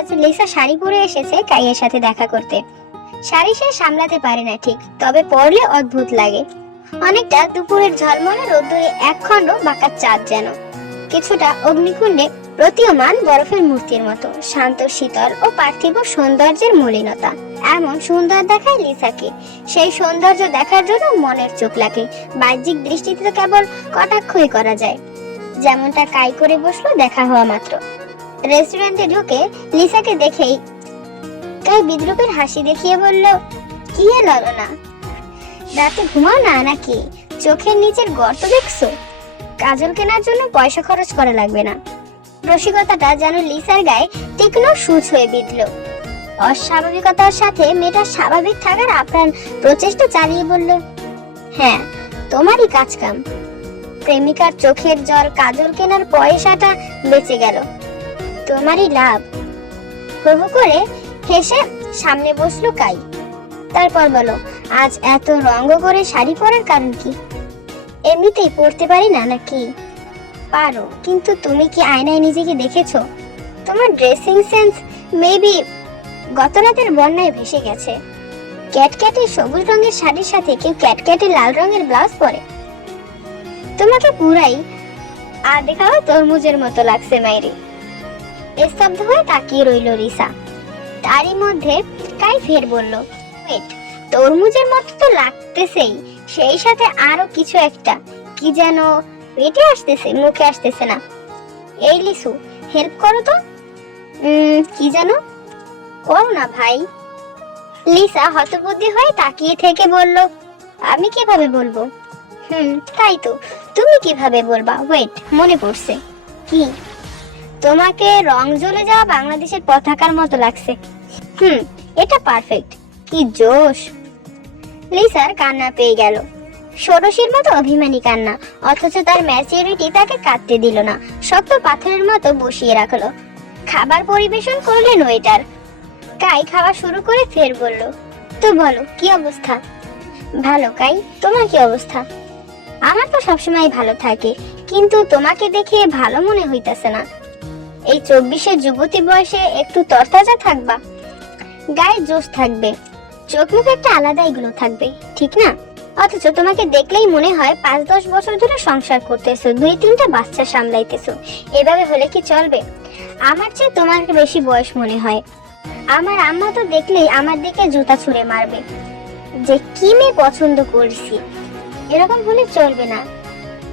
আজ লিসা শাড়ি পরে এসেছে কাইয়ের সাথে দেখা করতে। শাড়ি সে সামলাতে পারে না ঠিক, তবে পরলে অদ্ভুত লাগে। অনেকটা দুপুরের ঝলমলে রোদ্দুরে একখণ্ড বাঁকা চাঁদ যেন, কিছুটা অগ্নিকুণ্ডে প্রতীয়মান বরফের মূর্তির মতো, শান্ত শীতল ও পার্থিব সৌন্দর্যের মলিনতা এমন সুন্দর দেখায় লিসাকে। সেই সৌন্দর্য দেখার জন্য মনের চোখ লাগে, বাহ্যিক দৃষ্টিতে তো কেবল কটাক্ষই করা যায়। যেমনটা কাই করে বসলো দেখা হওয়া মাত্র। রেস্টুরেন্টে ঢুকে লিসাকে দেখেই কাই বিদ্রুপের হাসি দেখিয়ে বলল, কি হলো না, রাতে ঘুমাও না নাকি? চোখের নিচের গর্ত দেখছো? কাজল কেনার জন্য পয়সা খরচ করা লাগবে না। রসিকতাটা যেন লিসার গায়ে তীক্ষ্ণ সূচ হয়ে বিঁধল। অস্বাভাবিকতার সাথে মেয়েটা স্বাভাবিক থাকার আপ্রাণ প্রচেষ্টা চালিয়ে বলল, হ্যাঁ তোমারই কাজ কাম। প্রেমিকার চোখের জল কাজল কেনার পয়সাটা বেঁচে গেল, তোমারই লাভ। হু হু করে হেসে সামনে বসলো কাই। তারপর বলো, আজ এত রঙ্গ করে শাড়ি পরার কারণ কি? এমনিতেই পরতে পারি না নাকি? পারো, কিন্তু তুমি কি আয়নায় নিজেকে দেখেছো? তোমার ড্রেসিং সেন্স মেবি গত রাতের বন্যায় ভেসে গেছে। ক্যাটক্যাটে সবুজ রঙের শাড়ির সাথে কেউ ক্যাটক্যাটে লাল রঙের ব্লাউজ পরে। তোমাকে পুরাই আর দেখাও তরমুজের মতো লাগছে মাইরি। স্তব্ধ হয়ে তাকিয়ে রইল রিসা। তারই মধ্যে কাই ফের বলল, ওয়েট, তরমুজের মতো তো লাগতেছেই, সেই সাথে আরো কিছু একটা, কি যেন পেটে আসতেছে, মুখে আসতেছে না। এই লিসু, হেল্প করো তো। কি যেন? করো না ভাই। লিসা হতবুদ্ধি হয়ে তাকিয়ে থেকে বলল, আমি কিভাবে বলবো? তাই তো, তুমি কিভাবে বলবা? ওয়েট, মনে পড়ছে। কি? তোমাকে রং জ্বলে যাওয়া বাংলাদেশের পতাকার মতো লাগছে। এটা পারফেক্ট। কি জোশ! লিসার কান্না পেয়ে গেল, ষোড়শীর মতো অভিমানী কান্না, অথচ তার ম্যাচুরিটি তাকে কাঁদতে দিল না, শক্ত পাথরের মতো বসিয়ে রাখলো। খাবার পরিবেশন করলেন ওয়েটার। কাই খাওয়া শুরু করে ফের বলল, তো বলো কি অবস্থা? ভালো কাই, তোমার কি অবস্থা? আমার তো সবসময় ভালো থাকে, কিন্তু তোমাকে দেখে ভালো মনে হইতাছে না। এই 24-এর যুবতী বয়সে একটু তরতাজা থাকবা, গায়ে জোশ থাকবে, চোখ মুখ একটা আলাদাই গ্লো থাকবে, ঠিক না? অথচ তোমাকে দেখলেই মনে হয় 5-10 বছর ধরে সংসার করতেছো, 2-3টা বাচ্চা সামলাইতেছো। এভাবে হলে কি চলবে? আমার চেয়ে তোমার বেশি বয়স মনে হয়। আমার আম্মা তো দেখলেই আমার দিকে জুতা ছুঁড়ে মারবে যে কি মেয়ে পছন্দ করছি। এরকম হলে চলবে না।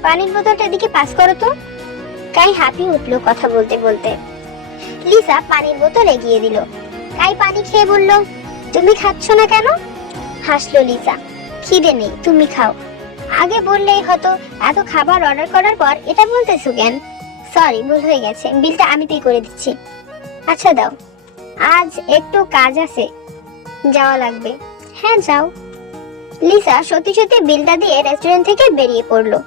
পানির বোতলটা দিকে পাস করো তো। কাই হাঁপিয়ে উঠলো কথা বলতে বলতে। লিসা পানির বোতল এগিয়ে দিল। কাই পানি খেয়ে বলল, তুমি খাচ্ছ না কেন? হাসলো লিসা, খিদে নেই, তুমি খাও। আগে বললেই হতো, এত খাবার অর্ডার করার পর এটা বলতেছো কেন? সরি, ভুল হয়ে গেছে, বিলটা আমি পে করে দিচ্ছি। আচ্ছা দাও, আজ একটু কাজ আছে, যাওয়া লাগবে। হ্যাঁ যাও। লিসা সত্যি সত্যি বিলটা দিয়ে রেস্টুরেন্ট থেকে বেরিয়ে পড়লো।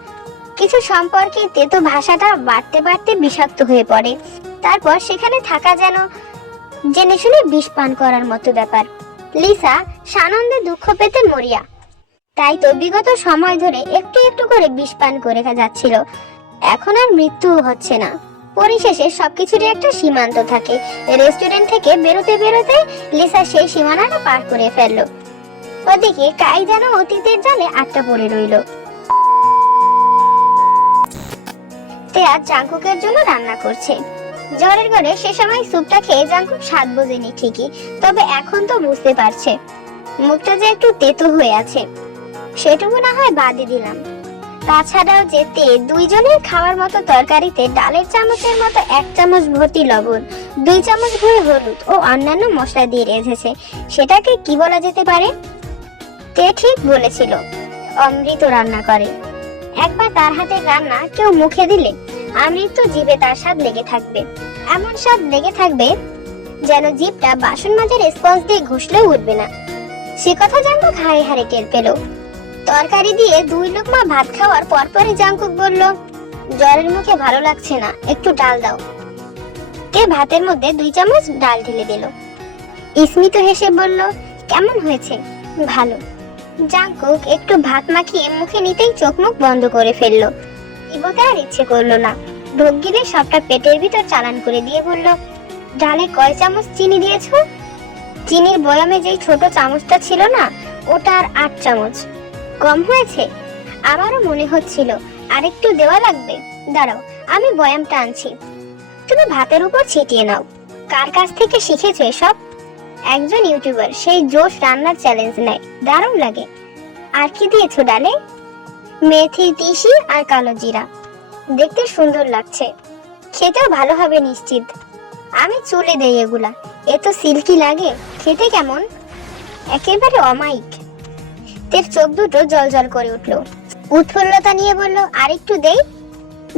কিছু সম্পর্কে তেতো ভাষাটা বাড়তে বাড়তে বিষাক্ত হয়ে পড়ে। তারপর সেখানে থাকা যেন জেনে শুনে বিষ পান করার মতো ব্যাপার। লিসা সানন্দে দুঃখ পেতে মরিয়া, তাই তো বিগত সময় ধরে একটু একটু করে বিষ পান করে যাচ্ছিল। এখন আর মৃত্যু হচ্ছে না। পরিশেষে সবকিছুরই একটা সীমান্ত থাকে। রেস্টুরেন্ট থেকে বেরোতে বেরোতে লিসা সেই সীমানাটা পার করে ফেললো। ওদিকে কাই যেন অতীতের জালে আটটা পড়ে রইল। তেয়া জাঙ্কুকের জন্য রান্না করছে। জ্বরের ঘরে সে সময় স্যুপটা খেয়ে জাঙ্কুক স্বাদ বোঝেনি ঠিকই, তবে এখন তো বুঝতে পারছে মুখটা যে একটু তেতো হয়ে আছে। সেটুকু না হয় বাদই দিলাম। তাছাড়াও যে দুইজনের খাওয়ার মতো তরকারিতে ডালের চামচের মতো 1 চামচ ভর্তি লবণ, 2 চামচ ভরে হলুদ ও অন্যান্য মশলা দিয়ে রেঁধেছে, সেটাকে কি বলা যেতে পারে? তে ঠিক বলেছিল, অমৃত রান্না করে। একবার তার হাতের রান্না কেউ মুখে দিলে অমৃত জিভে তার স্বাদ লেগে থাকবে। এমন স্বাদ লেগে থাকবে যেন জিভটা বাসন মাজার স্পঞ্জ দিয়ে ঘষলেও উঠবে না। সে কথা জাঙ্কুক হাড়ে হাড়ে টের পেল। তরকারি দিয়ে 2 লোকমা ভাত খাওয়ার পরপরই জাঙ্কুক বলল, জ্বরের মুখে ভালো লাগছে না, একটু ডাল দাও। তে ভাতের মধ্যে 2 চামচ ডাল ঢেলে দিল। স্মিত হেসে বলল, কেমন হয়েছে? ভালো। জাঙ্কুক একটু ভাত মাখিয়ে মুখে নিতেই চোখ মুখ বন্ধ করে ফেললো। চিবোতে আর ইচ্ছে করলো না। ঢোক গিলে সবটা পেটের ভিতর চালান করে দিয়ে বলল, ডালে কয় চামচ চিনি দিয়েছো? চিনির বয়ামে যেই ছোট চামচটা ছিল না, ওটা আর 8 চামচ। কম হয়েছে? আমারও মনে হচ্ছিল আরেকটু দেওয়া লাগবে। দাঁড়াও, আমি বয়ামটা আনছি। তুমি ভাতের উপর ছিটিয়ে নাও। কার কাছ থেকে শিখেছো এসব? একজন ইউটিউবার সেই জোশ রান্নার চ্যালেঞ্জ নেয়, দারুণ লাগে। আর কি দিয়েছো ডালে? মেথি, তিসি আর কালো জিরা। দেখতে সুন্দর লাগছে, খেতেও ভালো হবে নিশ্চিত। আমি চুলে দেই এগুলা, এত সিল্কি লাগে। খেতে কেমন? একেবারে অমায়িক। তের চোখ দুটো জল করে উঠলো, উৎফুল্লতা নিয়ে বলল, আরেকটু দেই।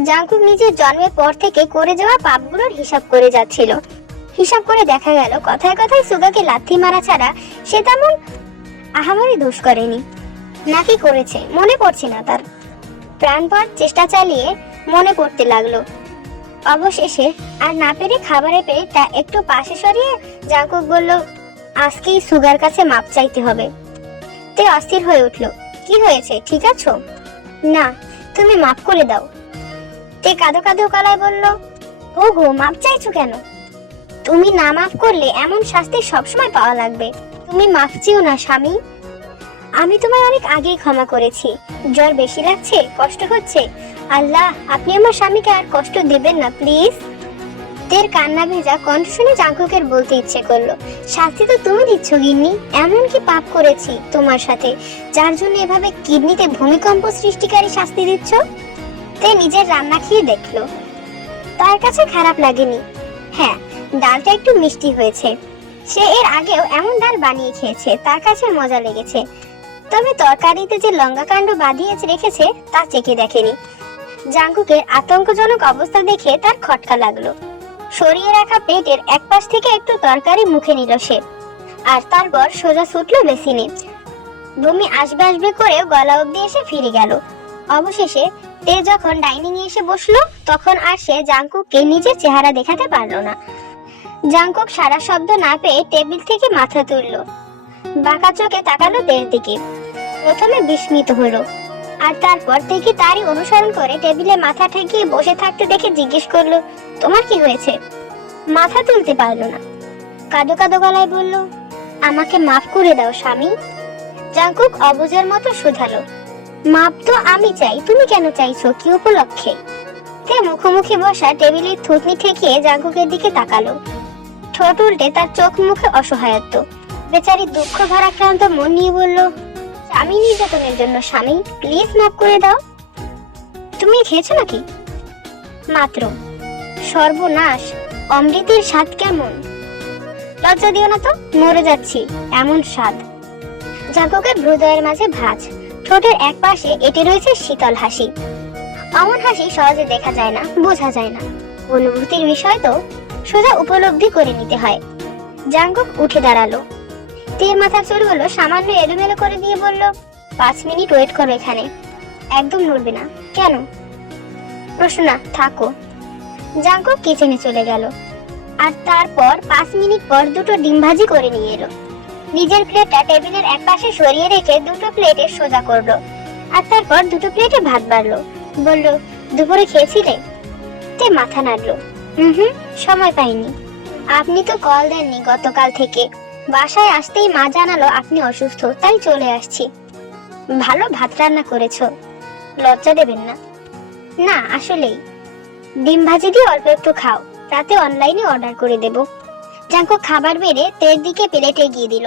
জাঙ্কুক নিজের জন্মের পর থেকে করে যাওয়া পাপগুলোর হিসাব করে যাচ্ছিল। হিসাব করে দেখা গেল কথায় কথায় সুগাকে লাথি মারা ছাড়া সে তেমন আহামরি দোষ করেনি। নাকি করেছে মনে পড়ছে না তার। প্রাণপণ চেষ্টা চালিয়ে মনে পড়তে লাগলো। অবশেষে আর না পেরে খাবারের প্লেটটা একটু পাশে সরিয়ে জাঙ্কুক বলল, আজকেই সুগার কাছে মাপ চাইতে হবে। তে অস্থির হয়ে উঠলো। কি হয়েছে, ঠিক আছো? না, তুমি মাফ করে দাও। তে কাঁদো কাঁদো গলায় বলল, ও গো, মাপ চাইছো কেন? তুমি না মাফ করলে এমন শাস্তি সবসময় পাওয়া লাগবে। তুমি মাফ চেও না স্বামী। আমি তোমায় অনেক আগেই ক্ষমা করেছি। জ্বর বেশি লাগছে, কষ্ট হচ্ছে? আল্লাহ, আপনি আমার স্বামীকে আর কষ্ট দেবেন না প্লিজ। তের কান্না ভেজা কণ্ঠ শুনে জাঙ্কুকের বলতে ইচ্ছে করলো, শাস্তি তো তুমি দিচ্ছ গিন্নি। এমন কি পাপ করেছি তোমার সাথে যার জন্য এভাবে কিডনিতে ভূমিকম্প সৃষ্টিকারী শাস্তি দিচ্ছ? তে নিজের রান্না খেয়ে দেখলো, তার কাছে খারাপ লাগেনি। হ্যাঁ, ডালটা একটু মিষ্টি হয়েছে। সে এর আগেও এমন ডাল বানিয়ে খেয়েছে, তার কাছে মজা লেগেছে। তবে তরকারিতে যে লঙ্কা কাণ্ড বাঁধিয়ে রেখেছে তা চেখে দেখেনি। জাঙ্কুকের আতঙ্কজনক অবস্থা দেখে তার খটকা লাগলো। সরিয়ে রাখা প্লেটের এক পাশ থেকে একটু তরকারি মুখে নিল সে, আর তারপর সোজা ছুটলো বেসিনে। বমি আসবে আসবে করেও গলা অব্দি এসে ফিরে গেল। অবশেষে তে যখন ডাইনিং এ এসে বসলো, তখন আর সে জাঙ্কুককে নিজের চেহারা দেখাতে পারলো না। জাঙ্কুক সারা শব্দ না পেয়ে টেবিল থেকে মাথা তুললো, বাঁকা চোখে তাকালো তের দিকে। প্রথমে বিস্মিত হলো, আর তারপর থেকে তারই অনুসরণ করে টেবিলে মাথা ঠেকিয়ে বসে থাকতে দেখে জিজ্ঞেস করলো, তোমার কি হয়েছে? মাথা তুলতে পারলো না, কাঁদো কাঁদো গলায় বলল, আমাকে মাফ করে দাও স্বামী। জাঙ্কুক অবুঝের মতো শুধালো, মাপ তো আমি চাই, তুমি কেন চাইছো, কি উপলক্ষে? তে মুখোমুখি বসা টেবিলের থুতনি ঠেকিয়ে জাঙ্কুকের দিকে তাকালো। ঠোঁট উল্টে তার চোখ মুখে অসহায়ত্ব। বেচারি দুঃখ ভারাক্রান্ত মন নিয়ে বলল, আমি নির্যাতনের জন্য স্বামী, প্লিজ মাফ করে দাও। তুমি খেয়েছো নাকি? মাত্র। সর্বনাশ, অমৃতের স্বাদ কেমন? লজ্জা দিও না তো, মরে যাচ্ছি এমন স্বাদ। জাঙ্কুকের হৃদয়ের মাঝে ভাঁজ, ঠোঁটের এক পাশে এঁটে রয়েছে শীতল হাসি। অমন হাসি সহজে দেখা যায় না, বোঝা যায় না। অনুভূতির বিষয় তো সোজা উপলব্ধি করে নিতে হয়। জাঙ্কুক উঠে দাঁড়ালো। তের মাথার চুলগুলো সামান্য এলোমেলো করে দিয়ে বলল, 5 মিনিট ওয়েট করো এখানে, একদম নড়বে না। কেন? প্রশ্ন না, থাকো। জাঙ্কুক কিচেনে চলে গেল, আর তারপর 5 মিনিট পর দুটো ডিম ভাজি করে নিয়ে এলো। নিজের প্লেটটা টেবিলের এক পাশে সরিয়ে রেখে দুটো প্লেটে সোজা করলো, আর তারপর দুটো প্লেটে ভাত বাড়লো। বলল, দুপুরে খেয়েছিলে? তে মাথা নাড়লো, সময় পাইনি। আপনি তো কল দেননি গতকাল থেকে। বাসায় আসতেই মা জানালো আপনি অসুস্থ, তাই চলে আসছি। ভালো ভাত রান্না করেছো, লজ্জা দেবেন না। না আসলেই। ডিম ভাজি দিয়ে অল্প একটু খাও, রাতে অনলাইনে অর্ডার করে দেব। জাঙ্কুক খাবার বেড়ে তের দিকে প্লেট এগিয়ে দিল,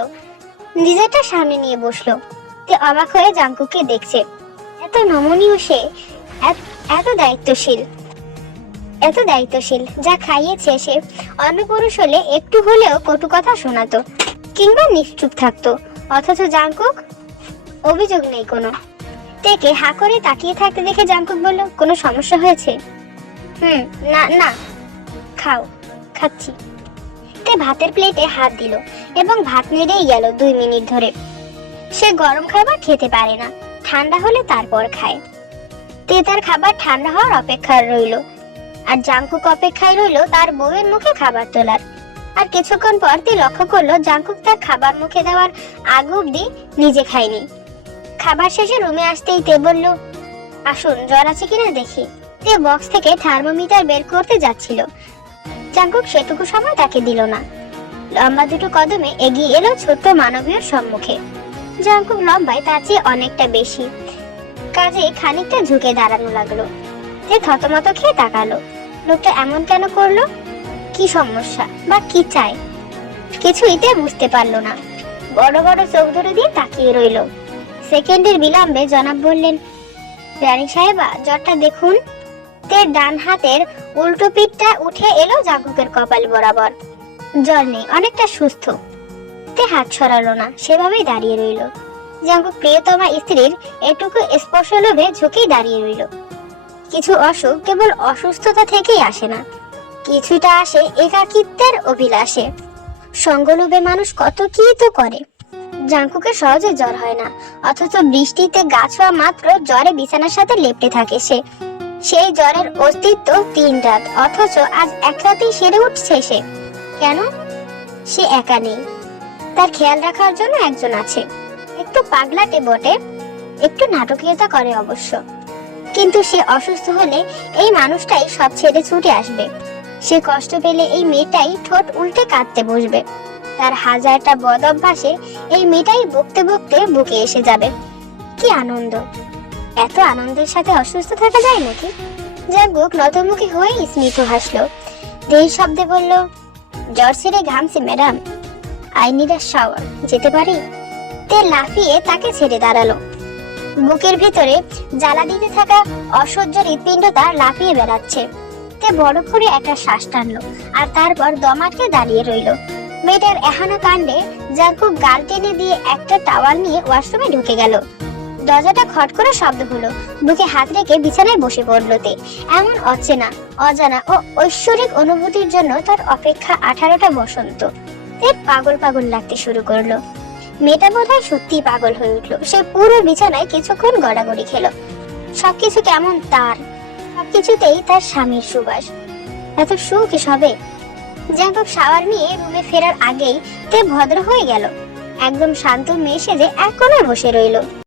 নিজেরটা সামনে নিয়ে বসলো। তে অবাক হয়ে জাঙ্কুককে দেখছে। এত নমনীয় সে, এত দায়িত্বশীল। যা খাইয়েছে সে অন্য পুরুষ হলে একটু হলেও কটু কথা শোনাতো, কিংবা নিশ্চুপ থাকতো। অথচ জাঙ্কুক অভিযোগ নেই কোনো। তেকে হা করে তাকিয়ে থাকতে দেখে জাঙ্কুক বলল, কোনো সমস্যা হয়েছে? না না, খাও। খাচ্ছি। তে ভাতের প্লেটে হাত দিল এবং ভাত নেড়েই গেল 2 মিনিট ধরে। সে গরম খাবার খেতে পারে না, ঠান্ডা হলে তারপর খায়। তে তার খাবার ঠান্ডা হওয়ার অপেক্ষায় রইল, আর জাঙ্কুক অপেক্ষায় রইল তার বউয়ের মুখে খাবার তোলার। আর কিছুক্ষণ পর তে লক্ষ্য করলো জাঙ্কুক তার খাবার মুখে দেওয়ার আগ অব্দি নিজে খায়নি। খাবার শেষে রুমে আসতেই তে বলল, আসুন জ্বর আছে কিনা দেখি। তে বক্স থেকে থার্মোমিটার বের করতে যাচ্ছিল। জাঙ্কুক সেটুকু সময় তাকে দিল না। লম্বা দুটো কদমে এগিয়ে এলো ছোট্ট মানবীয় সম্মুখে। জাঙ্কুক লম্বায় তার চেয়ে অনেকটা বেশি, কাজে খানিকটা ঝুঁকে দাঁড়ানো লাগলো। তে থতমত খেয়ে তাকালো, লোকটা এমন কেন করলো? কি সমস্যা বা কি চায়? কিছুইতে বুঝতে পারলো না। বড় বড় চোখ ধরে দিয়ে তাকিয়ে রইল। সেকেন্ডের বিলম্বে জনাব বললেন, রানী সাহেবা, জ্বরটা দেখুন। তে ডান হাতের উল্টো পিঠটা উঠে এলো জাঙ্কুকের কপাল বরাবর। জ্বর নেই, অনেকটা সুস্থ। তে হাত সরালো না, সেভাবেই দাঁড়িয়ে রইল। জাঙ্কুক প্রিয়তমা স্ত্রীর এটুকু স্পর্শ লোভে ঝুঁকেই দাঁড়িয়ে রইল। কিছু অসুখ কেবল অসুস্থতা থেকেই আসে না, কিছুটা আসে একাকিত্বের অভিলাষে। সঙ্গলোভে মানুষ কত কি তো করে। জাঙ্কুকের সহজে জ্বর হয় না, অথচ বৃষ্টিতে গাছ হওয়া মাত্র জ্বরে বিছানার সাথে লেপ্টে থাকে সে। সেই জ্বরের অস্তিত্ব 3 রাত, অথচ আজ এক রাতেই সেরে উঠছে সে। কেন? সে একা নেই, তার খেয়াল রাখার জন্য একজন আছে। একটু পাগলাটে বটে, একটু নাটকীয়তা করে অবশ্য, কিন্তু সে অসুস্থ হলে এই মানুষটাই সব ছেড়ে ছুটে আসবে। সে কষ্ট পেলে এই মেয়েটাই ঠোঁট উল্টে কাঁদতে বসবে। তার হাজারটা বদ অভ্যাসে এই মেয়েটাই বকতে বকতে বুকে এসে যাবে। কি আনন্দ! এত আনন্দের সাথে অসুস্থ থাকা যায় নাকি? জাঙ্কুক নতমুখী হয়ে স্মিত হাসলো। ধীর শব্দে বলল, জ্বর ছেড়ে ঘামছি madam, I need a shower, যেতে পারি? তে লাফিয়ে তাকে ছেড়ে দাঁড়ালো। বুকের ভিতরে জ্বালা দিতে থাকা অসহ্য হৃৎপিণ্ডটা লাফিয়ে বেড়াচ্ছে। তে বড় করে একটা শ্বাস টানলো, আর তারপর দম আটকে দাঁড়িয়ে রইল। মেয়েটার এহানো কাণ্ডে জাঙ্কুক গাল টেনে দিয়ে একটা টাওয়াল নিয়ে ওয়াশরুমে ঢুকে গেল। দরজাটা খট করে শব্দ হলো। বুকে হাত রেখে বিছানায় বসে পড়ল তে। এমন অচেনা, অজানা ও ঐশ্বরিক অনুভূতির জন্য তার অপেক্ষা 18টা বসন্ত। তে পাগল পাগল লাগতে শুরু করলো। মেয়েটা বোধহয় সত্যি পাগল হয়ে উঠলো। সে পুরো বিছানায় কিছুক্ষণ গড়াগড়ি খেলো। সবকিছু কেমন তার, সবকিছুতেই তার স্বামীর সুবাস। এত সুখ সবে। জাঙ্কুক শাওয়ার নিয়ে রুমে ফেরার আগেই তে ভদ্র হয়ে গেল। একদম শান্ত মেয়ে সেজে এক কোণে বসে রইল।